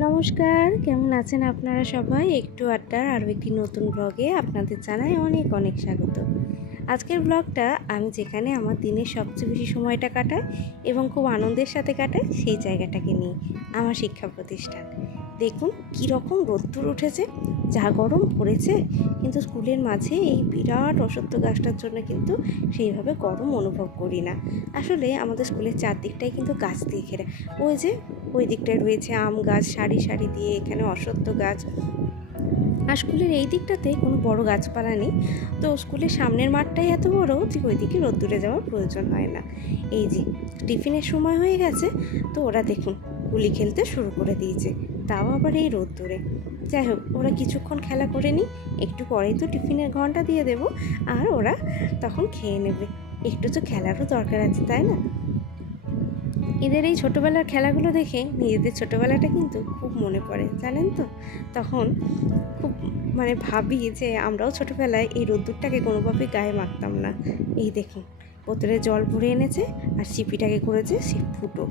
নমস্কার, কেমন আছেন আপনারা সবাই? একটু আড্ডার আরও একটি নতুন ব্লগে আপনাদের জানাই অনেক অনেক স্বাগত। আজকের ব্লগটা আমি যেখানে আমার দিনের সবচেয়ে বেশি সময়টা কাটাই এবং খুব আনন্দের সাথে কাটাই সেই জায়গাটাকে নিয়ে, আমার শিক্ষা প্রতিষ্ঠান। দেখুন কীরকম রোদ্দুর উঠেছে, যা গরম পড়েছে, কিন্তু স্কুলের মাঝে এই বিরাট অশ্বত্থ গাছটার জন্য কিন্তু সেইভাবে গরম অনুভব করি না। আসলে আমাদের স্কুলের চারদিকটাই কিন্তু গাছ দিয়ে ঘেরা। ওই যে ওই দিকটায় রয়েছে আম গাছ সারি সারি দিয়ে, এখানে অশ্বত্থ গাছ। আর স্কুলের এই দিকটাতে কোনো বড় গাছপালা নেই, তো স্কুলের সামনের মাঠটাই এত বড় যে ওই দিকে রোদ্দুরে যাওয়ার প্রয়োজন হয় না। এই যে টিফিনের সময় হয়ে গেছে, তো ওরা দেখুন গুলি খেলতে শুরু করে দিয়েছে, তাও আবার এই রোদ্দুরে। যাই হোক, ওরা কিছুক্ষণ খেলা করে নিই, একটু পরেই তো টিফিনের ঘন্টা দিয়ে দেবো, আর ওরা তখন খেয়ে নেবে। একটু তো খেলারও দরকার আছে, তাই না? এদের এই ছোটোবেলার খেলাগুলো দেখে নিজেদের ছোটোবেলাটা কিন্তু খুব মনে পড়ে, জানেন তো। তখন খুব ভাবি যে আমরাও ছোটোবেলায় এই রোদ্দুরটাকে কোনোভাবেই গায়ে মাখতাম না। এই দেখুন বোতলে জল ভরে এনেছে আর সিপিটাকে করেছে ফুটো,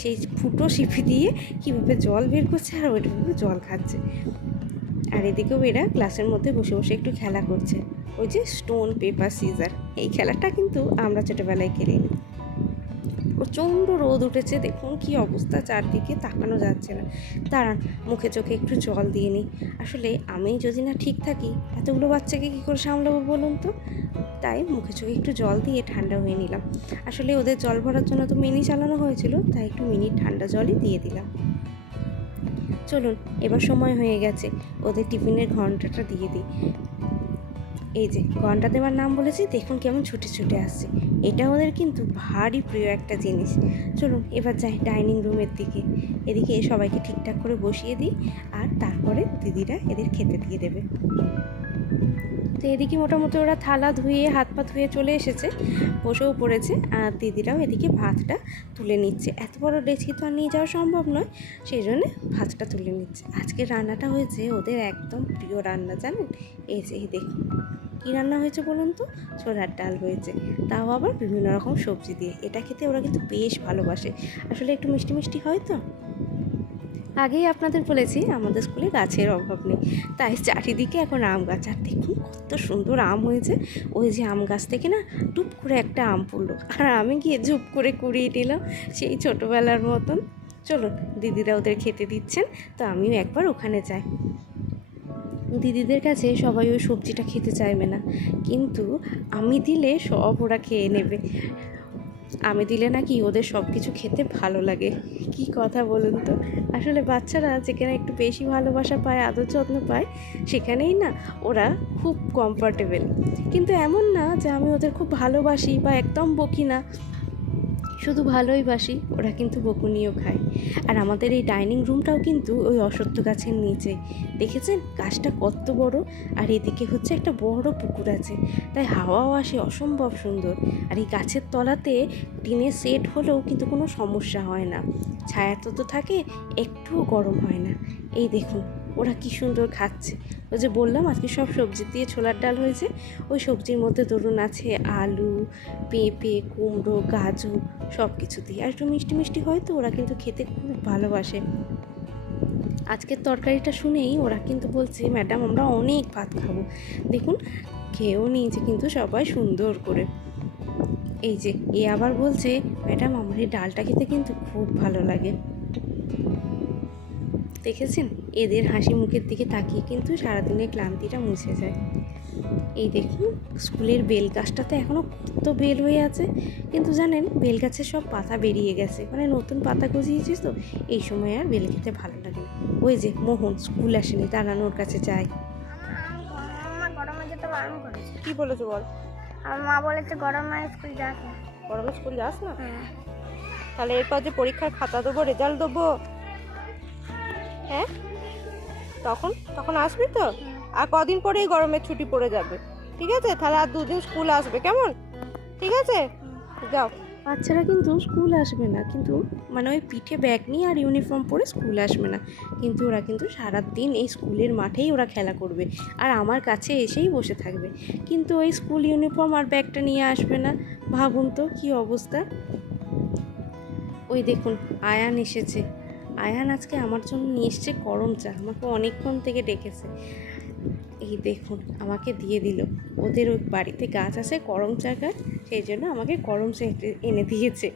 সেই ফুটো সিপি দিয়ে কীভাবে জল বের করছে আর ওইভাবে জল খাচ্ছে। আর এদিকেও এরা ক্লাসের মধ্যে বসে বসে একটু খেলা করছে, ওই যে স্টোন পেপার সিজার। এই খেলাটা কিন্তু আমরা ছোটোবেলায় খেলিনি। প্রচণ্ড রোদ উঠেছে, দেখুন কি অবস্থা, চারদিকে তাকানো যাচ্ছে না। দাঁড়ান, মুখে চোখে একটু জল দিয়ে নিই। আসলে আমি যদি না ঠিক থাকি, এতগুলো বাচ্চাকে কী করে সামলাবো বলুন তো। তাই মুখে চোখে একটু জল দিয়ে ঠান্ডা হয়ে নিলাম। আসলে ওদের জল ভরার জন্য তো মিনি চালানো হয়েছিল, তাই একটু মিনি ঠান্ডা জলই দিয়ে দিলাম। চলুন, এবার সময় হয়ে গেছে, ওদের টিফিনের ঘন্টাটা দিয়ে দিই। এই যে ঘন্টা দেওয়ার নাম বলেছি, দেখুন কেমন ছুটে ছুটে আসছে। এটা ওদের কিন্তু ভারী প্রিয় একটা জিনিস। চলুন এবার যাই ডাইনিং রুমের দিকে, এদিকে সবাইকে ঠিকঠাক করে বসিয়ে দিই, আর তারপরে দিদিরা এদের খেতে দিয়ে দেবে। তো এদিকে মোটামুটি ওরা থালা ধুয়ে হাত পা ধুয়ে চলে এসেছে, বসেও পড়েছে, আর দিদিরাও এদিকে ভাতটা তুলে নিচ্ছে। এত বড় ডেচকি তো আর নিয়ে যাওয়া সম্ভব নয়, সেই জন্যে ভাতটা তুলে নিচ্ছে। আজকের রান্নাটা হয়েছে ওদের একদম প্রিয় রান্না, জানেন। এই যে দেখুন কী রান্না হয়েছে বলুন তো। ছোলার ডাল হয়েছে, তাও আবার বিভিন্ন রকম সবজি দিয়ে। এটা খেতে ওরা কিন্তু বেশ ভালোবাসে। আসলে একটু মিষ্টি মিষ্টি হয় তো। আগেই আপনাদের বলেছি আমাদের স্কুলে গাছের অভাব নেই, তাই চারিদিকে এখন আম গাছ। আর দেখুন কত সুন্দর আম হয়েছে। ওই যে আম গাছ থেকে না টুপ করে একটা আম পড়লো, আর আমি গিয়ে ঝুপ করে কুড়িয়ে নিলাম, সেই ছোটোবেলার মতন। চলুন, দিদিরা ওদের খেতে দিচ্ছেন, তো আমিও একবার ওখানে যাই। দিদিদের কাছে সবাই ওই সবজিটা খেতে চাইবে না, কিন্তু আমি দিলে সব ওরা খেয়ে নেবে। আমি দিলে নাকি ওদের সব কিছু খেতে ভালো লাগে। কি কথা বলুন তো। আসলে বাচ্চারা যেখানে একটু বেশি ভালোবাসা পায়, আদর যত্ন পায়, সেখানেই না ওরা খুব কমফর্টেবল। কিন্তু এমন না যে আমি ওদের খুব ভালোবাসি বা একদম বকি না, শুধু ভালোই বাসি। ওরা কিন্তু বকুনিও খায়। আর আমাদের এই ডাইনিং রুমটাও কিন্তু ওই অশ্বত্থ গাছের নিচে, দেখেছেন গাছটা কত বড়। আর এদিকে হচ্ছে একটা বড় পুকুর আছে, তাই হাওয়াও আসে অসম্ভব সুন্দর। আর এই গাছের তলাতে টিনের সেট হলেও কিন্তু কোনো সমস্যা হয় না, ছায়া তো থাকে, একটুও গরম হয় না। এই দেখুন ওরা কি সুন্দর খাচ্ছে। ওই যে বললাম আজকে সব সবজি দিয়ে ছোলার ডাল হয়েছে, ওই সবজির মধ্যে ধরুন আছে আলু, পেঁপে, কুমড়ো, গাজর, সব কিছু দিয়ে। আর একটু মিষ্টি মিষ্টি হয় তো, ওরা কিন্তু খেতে খুব ভালোবাসে। আজকের তরকারিটা শুনেই ওরা কিন্তু বলছে ম্যাডাম আমরা অনেক ভাত খাবো। দেখুন খেয়েও নিয়েছে কিন্তু সবাই সুন্দর করে। এই যে এ আবার বলছে ম্যাডাম আমার এই ডালটা খেতে কিন্তু খুব ভালো লাগে। দেখেছেন এদের হাসি মুখের দিকে তাকিয়ে কিন্তু সারাদিনের ক্লান্তিটা মুছে যায়। এই দেখুন স্কুলের বেল গাছটাতে এখনও কত বেল হয়ে আছে, কিন্তু জানেন বেল গাছের সব পাতা বেরিয়ে গেছে, নতুন পাতা গজিয়েছে, তো এই সময় আর বেল খেতে ভালো লাগে না। ওই যে মোহন স্কুল আসেনি, দাঁড়ানোর কাছে যায়। গরমে যেতে বারণ করেছে। কি বলেছো বল? আমার মা বলেছে গরমে স্কুল যাস না। গরমে স্কুল যাস না? তাহলে এরপর যে পরীক্ষার খাতা দেবো, রেজাল্ট দেবো, হ্যাঁ তখন তখন আসবি তো? আর কদিন পরেই গরমের ছুটি পড়ে যাবে, ঠিক আছে? তাহলে আর 2 দিন স্কুল আসবে, কেমন? ঠিক আছে, যাও। বাচ্চারা কিন্তু স্কুল আসবে না, কিন্তু ওই পিঠে ব্যাগ নিয়ে আর ইউনিফর্ম পরে স্কুল আসবে না, কিন্তু ওরা কিন্তু সারাদিন এই স্কুলের মাঠেই ওরা খেলা করবে আর আমার কাছে এসেই বসে থাকবে, কিন্তু ওই স্কুল ইউনিফর্ম আর ব্যাগটা নিয়ে আসবে না। ভাবুন তো কী অবস্থা। ওই দেখুন আয়ান এসেছে, আয়ান আজকে আমার জন্য নিয়ে এসছে গরম চা, আমাকে অনেকক্ষণ থেকে ডেকেছে। এই দেখুন আমাকে দিয়ে দিল। ওদের ওই বাড়িতে গাছ আছে গরম চা গাছ, সেই জন্য আমাকে গরম চা এনে দিয়েছে।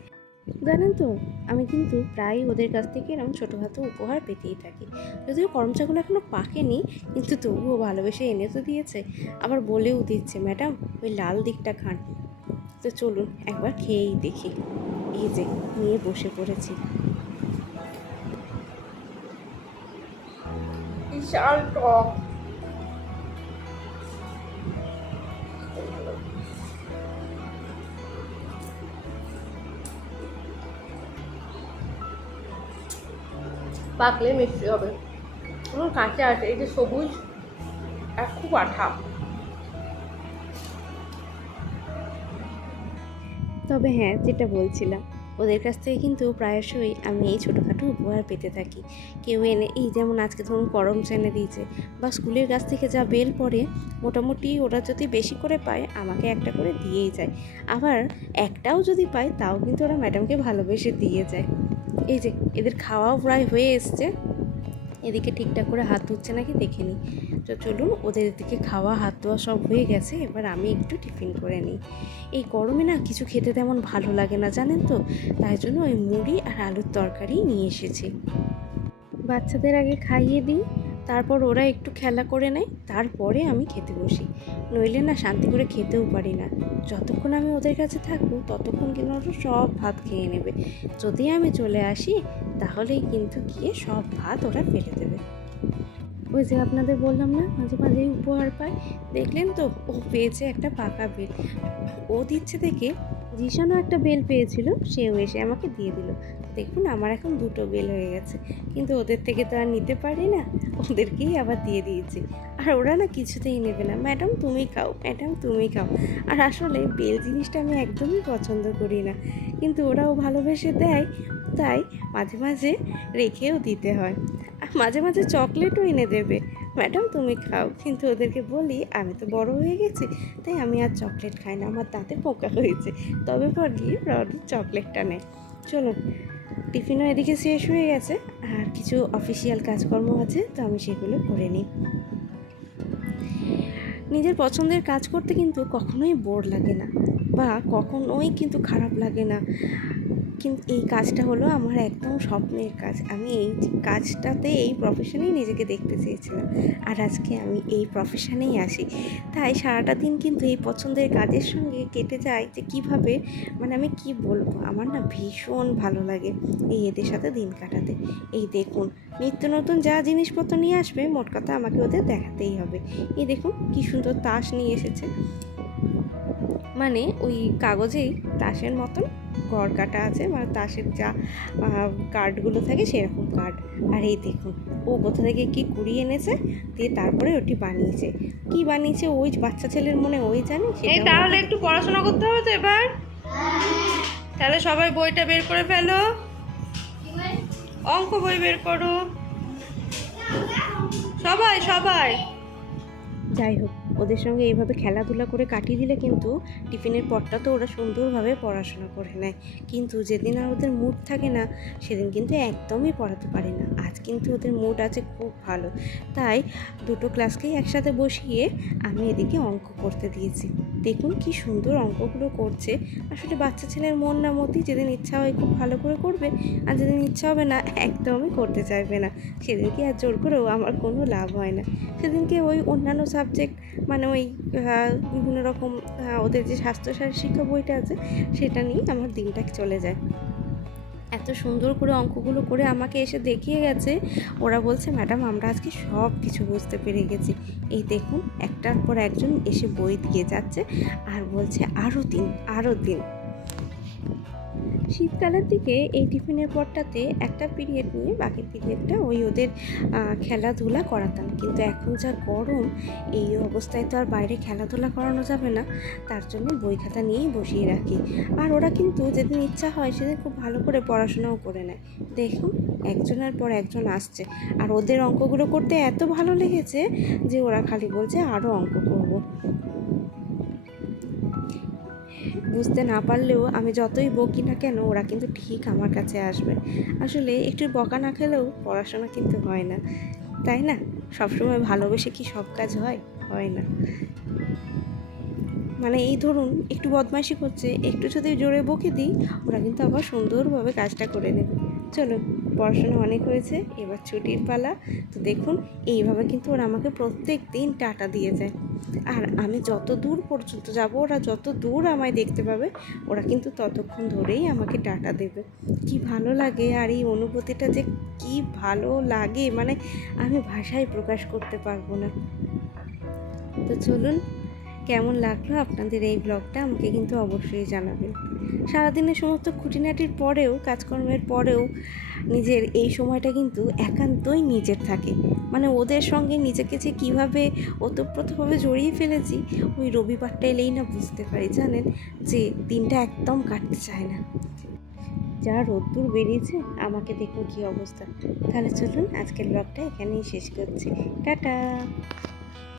জানেন তো, আমি কিন্তু প্রায় ওদের কাছ থেকে এরকম ছোটোখাটো উপহার পেতেই থাকি। যদিও গরম চাগুলো এখনও পাকেনি, কিন্তু তবুও ভালোবেসে এনে তো দিয়েছে। আবার বলেও দিচ্ছে, ম্যাডাম ওই লাল দিকটা খান। তো চলুন একবার খেয়েই দেখি। এই যে নিয়ে বসে পড়েছি। বিশাল টক। পাকলে মিষ্টি হবে। কাঁচা আছে, এই যে সবুজ আর খুব আঠা। তবে হ্যাঁ, যেটা বলছিলাম, ওদের কাছ থেকে কিন্তু প্রায়শই আমি এই ছোটোখাটো উপহার পেতে থাকি। কেউ এনে, এই যেমন আজকে ধরুন গরম চা এনে দিয়েছে, বা স্কুলের কাছ থেকে যা বেল পড়ে মোটামুটি ওরা যদি বেশি করে পায় আমাকে একটা করে দিয়েই যায়। আবার একটাও যদি পায় তাও কিন্তু ওরা ম্যাডামকে ভালোবেসে দিয়ে যায়। এই যে এদের খাওয়াও প্রায় হয়ে এসছে, এদিকে ঠিকঠাক করে হাত ধুচ্ছে নাকি দেখে নিই। তো চলুন, ওদের দিকে খাওয়া হাত ধোয়া সব হয়ে গেছে, এবার আমি একটু টিফিন করে নিই। এই গরমে না কিছু খেতে তেমন ভালো লাগে না জানেন তো, তাই জন্য ওই মুড়ি আর আলুর তরকারি নিয়ে এসেছি। বাচ্চাদের আগে খাইয়ে দিই, তারপর ওরা একটু খেলা করে নেয়, তারপরে আমি খেতে বসি। নইলে না শান্তি করে খেতেও পারি না। যতক্ষণ আমি ওদের কাছে থাকবো ততক্ষণ কিন্তু ওরা সব ভাত খেয়ে নেবে। যদি আমি চলে আসি তাহলেই কিন্তু গিয়ে সব ভাত ওরা ফেলে দেবে। ওই যে আপনাদের বললাম না, মাঝে মাঝেই উপহার পায়। দেখলেন তো, ও পেয়েছে একটা পাকা বেল। ও দিচ্ছে দেখে জিশানও একটা বেল পেয়েছিল, সেও এসে আমাকে দিয়ে দিল। দেখুন আমার এখন দুটো বেল হয়ে গেছে, কিন্তু ওদের থেকে তো আর নিতে পারি না, ওদেরকেই আবার দিয়ে দিয়েছি। আর ওরা না কিছুতেই নেবে না, ম্যাডাম তুমি খাও, ম্যাডাম তুমি খাও। আর আসলে বেল জিনিসটা আমি একদমই পছন্দ করি না, কিন্তু ওরাও ভালোবেসে দেয়, তাই মাঝে মাঝে রেখেও দিতে হয়। আর মাঝে মাঝে চকলেটও এনে দেবে, ম্যাডাম তুমি খাও। কিন্তু ওদেরকে বলি আমি তো বড় হয়ে গেছি, তাই আমি আর চকলেট খাই না, আমার দাঁতে পোকা হয়েছে। তবে পর গিয়ে চকলেটটা নেয়। চলুন, টিফিনও এদিকে শেষ হয়ে গেছে, আর কিছু অফিসিয়াল কাজকর্ম আছে, তো আমি সেগুলো করে নিই। নিজের পছন্দের কাজ করতে কিন্তু কখনোই বোর লাগে না, বা কখনোই কিন্তু খারাপ লাগে না। কিন্তু এই কাজটা হলো আমার একদম স্বপ্নের কাজ। আমি এই কাজটাতে, এই প্রফেশনেই নিজেকে দেখতে চেয়েছিলাম, আর আজকে আমি এই প্রফেশনেই আসি। তাই সারাটা দিন কিন্তু এই পছন্দের কাজের সঙ্গে কেটে যায় যে কীভাবে, মানে আমি কি বলবো, আমার না ভীষণ ভালো লাগে এই এদের সাথে দিন কাটাতে। এই দেখুন, নিত্য নতুন যা জিনিসপত্র নিয়ে আসবে, মোট কথা আমাকে ওদের দেখাতেই হবে। এই দেখুন কি সুন্দর তাস নিয়ে এসেছে, মানে ওই কাগজেই তাসের মতন গড় কাটা আছে, মানে তাসের যা কার্ডগুলো থাকে সেরকম কার্ড। আর এই দেখুন ও কোথা থেকে কি কুড়িয়ে এনেছে, দিয়ে তারপরে ওটি বানিয়েছে। কি বানিয়েছে ওই বাচ্চা ছেলের মনে ওই জানে। এই তাহলে একটু পড়াশোনা করতে হবে তো এবার। তাহলে সবাই বইটা বের করে ফেলো, অঙ্ক বই বের করো, সবাই সবাই। যাই হোক, ওদের সঙ্গে এইভাবে খেলাধুলা করে কাটিয়ে দিলে কিন্তু টিফিনের পরটা তো ওরা সুন্দরভাবে পড়াশোনা করে নেয়। কিন্তু যেদিন আর ওদের মুড থাকে না, সেদিন কিন্তু একদমই পড়াতে পারে না। আজ কিন্তু ওদের মুড আছে খুব ভালো, তাই দুটো ক্লাসকেই একসাথে বসিয়ে আমি এদিকে অঙ্ক করতে দিয়েছি। দেখুন কি সুন্দর অঙ্কগুলো করছে। আসলে বাচ্চা ছেলের মন না মতি, যেদিন ইচ্ছা হয় খুব ভালো করে করবে, আর যেদিন ইচ্ছা হবে না একদমই করতে চাইবে না, সেদিনকে আর জোর করেও আমার কোনো লাভ হয় না। সেদিনকে ওই অন্যান্য সাবজেক্ট, মানে ওই বিভিন্ন রকম ওদের যে স্বাস্থ্য শিক্ষা বইটা আছে সেটা নিয়ে আমার দিনটা চলে যায়। এত সুন্দর করে অঙ্কগুলো করে আমাকে এসে দেখিয়ে গেছে। ওরা বলছে ম্যাডাম আমরা আজকে সব কিছু বুঝতে পেরে গেছি। এই দেখুন একটার পর একজন এসে বই দিয়ে যাচ্ছে আর বলছে আরও দিন আরও দিন। শীতকালের দিকে এই টিফিনের পরটাতে একটা পিরিয়ড নিয়ে বাকি পিরিয়ডটা ওই ওদের খেলাধুলা করাতাম, কিন্তু এখন যা গরম, এই অবস্থায় তো আর বাইরে খেলাধুলা করানো যাবে না, তার জন্য বই খাতা নিয়েই বসিয়ে রাখি। আর ওরা কিন্তু যেদিন ইচ্ছা হয় সেদিন খুব ভালো করে পড়াশোনাও করে নেয়। দেখুন একজনের পর একজন আসছে, আর ওদের অঙ্কগুলো করতে এত ভালো লেগেছে যে ওরা খালি বলছে আরও অঙ্ক করব। বুঝতে না পারলেও আমি যতই বকি না কেন ওরা কিন্তু ঠিক আমার কাছে আসবে। আসলে একটু বকা না খেলেও পড়াশোনা কিন্তু হয় না, তাই না? সবসময় ভালোবেসে কি সব কাজ হয়? হয় না। মানে এই ধরুন একটু বদমাইশি করছে, একটু যদি জোরে বকে দিই ওরা কিন্তু আবার সুন্দরভাবে কাজটা করে নেবে। চলুন, পড়াশোনা অনেক হয়েছে, এবার ছুটির পালা। তো দেখুন এইভাবে কিন্তু ওরা আমাকে প্রত্যেক দিন টাটা দিয়ে যায়। আর আমি যত দূর পর্যন্ত যাব, ওরা যত দূর আমায় দেখতে পাবে ওরা কিন্তু ততক্ষণ ধরেই আমাকে টাটা দেবে। কি ভালো লাগে, আর এই অনুভূতিটা যে কি ভালো লাগে মানে আমি ভাষায় প্রকাশ করতে পারবো না। তো চলুন, কেমন লাগলো আপনাদের এই ব্লগটা আমাকে কিন্তু অবশ্যই জানাবেন। সারাদিনের সমস্ত খুঁটিনাটির পরেও, কাজকর্মের পরেও নিজের এই সময়টা কিন্তু একান্তই নিজের থাকে। মানে ওদের সঙ্গে নিজেকে যে কীভাবে ওতপ্রোতভাবে জড়িয়ে ফেলেছি ওই রবিবারটা এলেই না বুঝতে পারি, জানেন, যে দিনটা একদম কাটতে চায় না। যা রোদ্দুর বেরিয়েছে, আমাকে দেখুন কী অবস্থা। তাহলে চলুন আজকের ব্লগটা এখানেই শেষ করছি। টাটা।